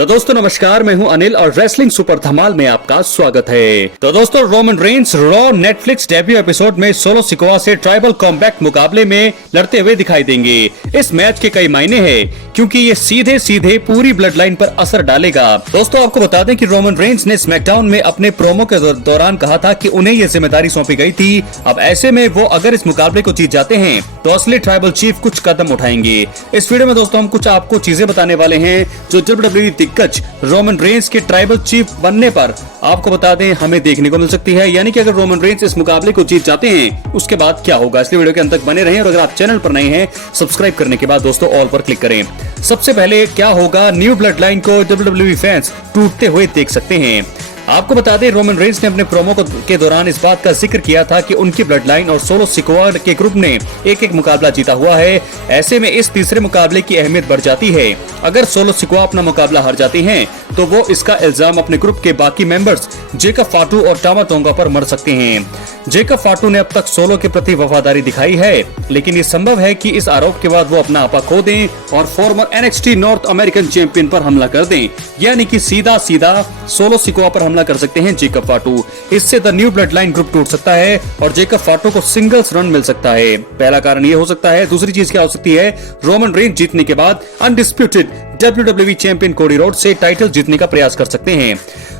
तो दोस्तों नमस्कार, मैं हूं अनिल और रेसलिंग सुपर धमाल में आपका स्वागत है। तो दोस्तों Roman Reigns raw Netflix debut episode में सोलो सिकोआ से ट्राइबल कॉम्बैट मुकाबले में लड़ते हुए दिखाई देंगे। इस मैच के कई मायने हैं क्योंकि ये सीधे सीधे पूरी ब्लड लाइन पर असर डालेगा। दोस्तों आपको बता दें कि रोमन रेंस ने स्मैकडाउन में अपने प्रोमो के दौरान कहा था कि उन्हें ये जिम्मेदारी सौंपी गई थी। अब ऐसे में वो अगर इस मुकाबले को जीत जाते हैं तो असली ट्राइबल चीफ कुछ कदम उठाएंगे। इस वीडियो में दोस्तों हम कुछ आपको चीजें बताने वाले हैं जो WWE दिग्गज रोमन रेंस के ट्राइबल चीफ बनने पर आपको बता दें हमें देखने को मिल सकती है। यानी कि अगर रोमन रेंस इस मुकाबले को जीत जाते हैं उसके बाद क्या होगा, इसलिए वीडियो के अंत तक बने रहें। और अगर आप चैनल पर नए हैं सब्सक्राइब करने के बाद दोस्तों ऑल पर क्लिक करें। सबसे पहले क्या होगा, न्यू ब्लड लाइन को WWE फैंस टूटते हुए देख सकते हैं। आपको बता दें रोमन रेंस ने अपने प्रोमो के दौरान इस बात का जिक्र किया था कि उनकी ब्लड लाइन और सोलो सिकोआ के ग्रुप ने एक एक मुकाबला जीता हुआ है। ऐसे में इस तीसरे मुकाबले की अहमियत बढ़ जाती है। अगर सोलो सिकोआ अपना मुकाबला हार जाती हैं तो वो इसका इल्जाम अपने ग्रुप के बाकी मेंबर्स जेकब फाटू और टामा टोंगा पर मर सकते हैं। जेकब फाटू ने अब तक सोलो के प्रति वफादारी दिखाई है, लेकिन ये संभव है कि इस आरोप के बाद वो अपना आपा खो दें और farmer NXT north American champion पर हमला कर दें। यानी कि सीधा सीधा सोलो सिकोआ पर हमला कर सकते हैं जेकब फाटू। इससे the new blood line group टूट सकता है और जेकब फाटू को सिंगल्स रन मिल सकता है। पहला कारण ये हो सकता है। दूसरी चीज क्या हो सकती है, रोमन रेंस जीतने के बाद अनडिस्प्यूटेड WWE चैंपियन कोडी रोड से टाइटल जीतने का प्रयास कर सकते हैं।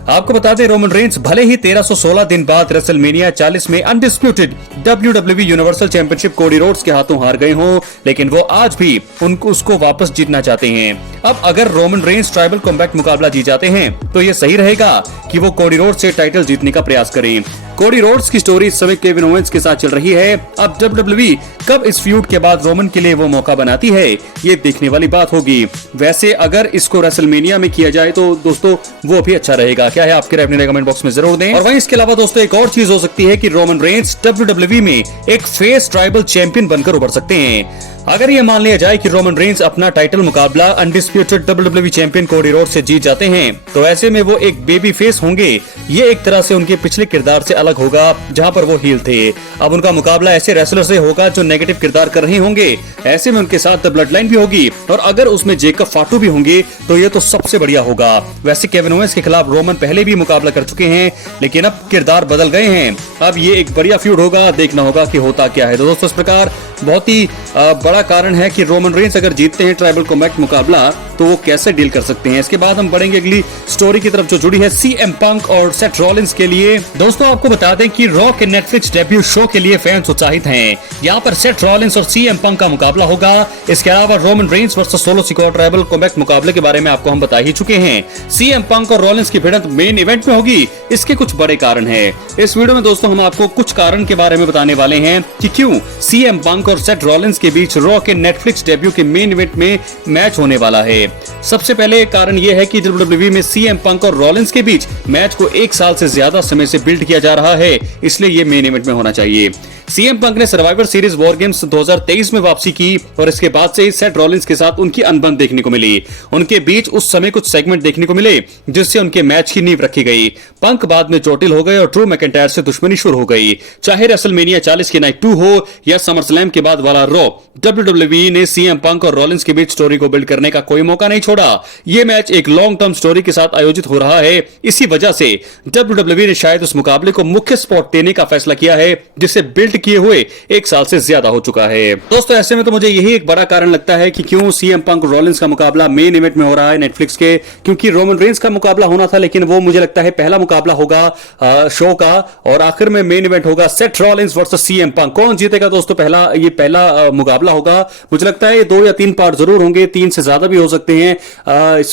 आपको बता दें रोमन रेंस भले ही 1316 दिन बाद रेसलमेनिया 40 में undisputed WWE universal championship Cody Rhodes के हाथों हार गए हों, लेकिन वो आज भी उसको वापस जीतना चाहते हैं। अब अगर रोमन रेंस ट्राइबल कॉम्बैट मुकाबला जीत जाते हैं तो ये सही रहेगा कि वो कोडी रोड्स से टाइटल जीतने का प्रयास करें। कोडी रोड्स की स्टोरी इस समय केविन ओवेंस के साथ चल रही है। अब WWE कब इस फ्यूड के बाद रोमन के लिए वो मौका बनाती है ये देखने वाली बात होगी। वैसे अगर इसको रेसलमेनिया में किया जाए तो दोस्तों वो भी अच्छा रहेगा। क्या है आपके राय अपने कमेंट बॉक्स में जरूर दें। और वहीं इसके अलावा दोस्तों एक और चीज हो सकती है कि रोमन रेंस WWE में एक फेस ट्राइबल चैंपियन बनकर उभर सकते हैं। अगर ये मान लिया जाए कि रोमन रेंस अपना टाइटल मुकाबला अनडिस्प्यूटेड WWE चैंपियन कोडी रोड से जीत जाते हैं तो ऐसे में वो एक बेबी फेस होंगे। ये एक तरह से उनके पिछले किरदार से अलग होगा जहां पर वो हील थे। अब उनका मुकाबला ऐसे रेसलर से होगा जो नेगेटिव किरदार कर रहे होंगे। ऐसे में उनके साथ द ब्लड लाइन भी होगी और अगर उसमें जेकब फाटू भी होंगे तो ये तो सबसे बढ़िया होगा। वैसे केविन ओवेंस के खिलाफ रोमन पहले भी मुकाबला कर चुके हैं, लेकिन अब किरदार बदल गए हैं। अब ये एक बढ़िया फ्यूड होगा, देखना होगा कि होता क्या है। तो दोस्तों इस प्रकार बहुत ही बड़ा कारण है कि रोमन रेंस अगर जीतते हैं ट्राइबल कॉम्बैट मुकाबला तो वो कैसे डील कर सकते हैं। इसके बाद हम बढ़ेंगे अगली स्टोरी की तरफ जो जुड़ी है CM पंक और सेथ रॉलिंस के लिए। दोस्तों आपको बता दें कि रॉ के नेटफ्लिक्स डेब्यू शो के लिए फैंस उत्साहित हैं। यहाँ पर सेथ रॉलिंस और CM पंक का मुकाबला होगा। इसके अलावा Roman Reigns versus solo Sikoa tribal combat मुकाबले के बारे में आपको हम बता ही चुके हैं। CM पंक और रॉलिंस की भिड़ंत मेन इवेंट में होगी। इसके कुछ बड़े कारण है। इस वीडियो में दोस्तों हम आपको कुछ कारण के बारे में बताने वाले हैं कि क्यों CM पंक और सेथ रॉलिंस के बीच रॉ के नेटफ्लिक्स डेब्यू के मेन इवेंट में मैच होने वाला है। सबसे पहले कारण यह है कि WWE में CM पंक और रॉलिंस के बीच मैच को 1 साल से ज्यादा समय से बिल्ड किया जा रहा है, इसलिए ये मेन इवेंट में होना चाहिए। CM पंक ने सर्वाइवर सीरीज वॉर गेम्स 2023 में वापसी की और इसके बाद से ही सेथ रॉलिंस के साथ उनकी अनबन देखने को मिली। उनके बीच उस समय कुछ सेगमेंट देखने को मिले जिससे उनके मैच की नींव रखी गई। पंक बाद में चोटिल हो गए और ड्रू मैकिंटायर से दुश्मनी शुरू हो गई। चाहे रेसलमेनिया 40 की नाइट 2 हो या समरस्लैम के बाद वाला रॉ, WWE ने CM पंक और रॉलिंस के बीच स्टोरी को बिल्ड करने का कोई मौका नहीं छोड़ा। ये मैच एक लॉन्ग टर्म स्टोरी के साथ आयोजित हो रहा है। इसी वजह से WWE ने शायद उस मुकाबले को मुख्य स्पॉट देने का फैसला किया है जिसे बिल्ड किए हुए 1 साल से ज्यादा हो चुका है। दोस्तों ऐसे में तो मुझे यही एक बड़ा कारण लगता है कि क्यों CM पंक रॉलिंस का मुकाबला मेन इवेंट में हो रहा है नेटफ्लिक्स के, क्योंकि रोमन रेंस का मुकाबला होना था लेकिन वो मुझे लगता है पहला मुकाबला होगा शो का और आखिर में मेन इवेंट होगा सेथ रॉलिंस वर्सेस CM पंक। कौन जीतेगा दोस्तों पहला मुकाबला होगा। मुझे लगता है 2 या 3 पार्ट जरूर होंगे, 3 से ज्यादा भी हो सकते हैं। इस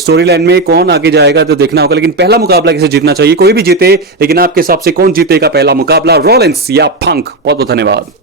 स्टोरी लाइन में कौन आगे जाएगा तो देखना होगा, लेकिन पहला मुकाबला किसे जीतना चाहिए। कोई भी जीते, लेकिन आपके हिसाब से कौन जीतेगा पहला मुकाबला, रॉलिंस या पंक? बहुत बहुत धन्यवाद।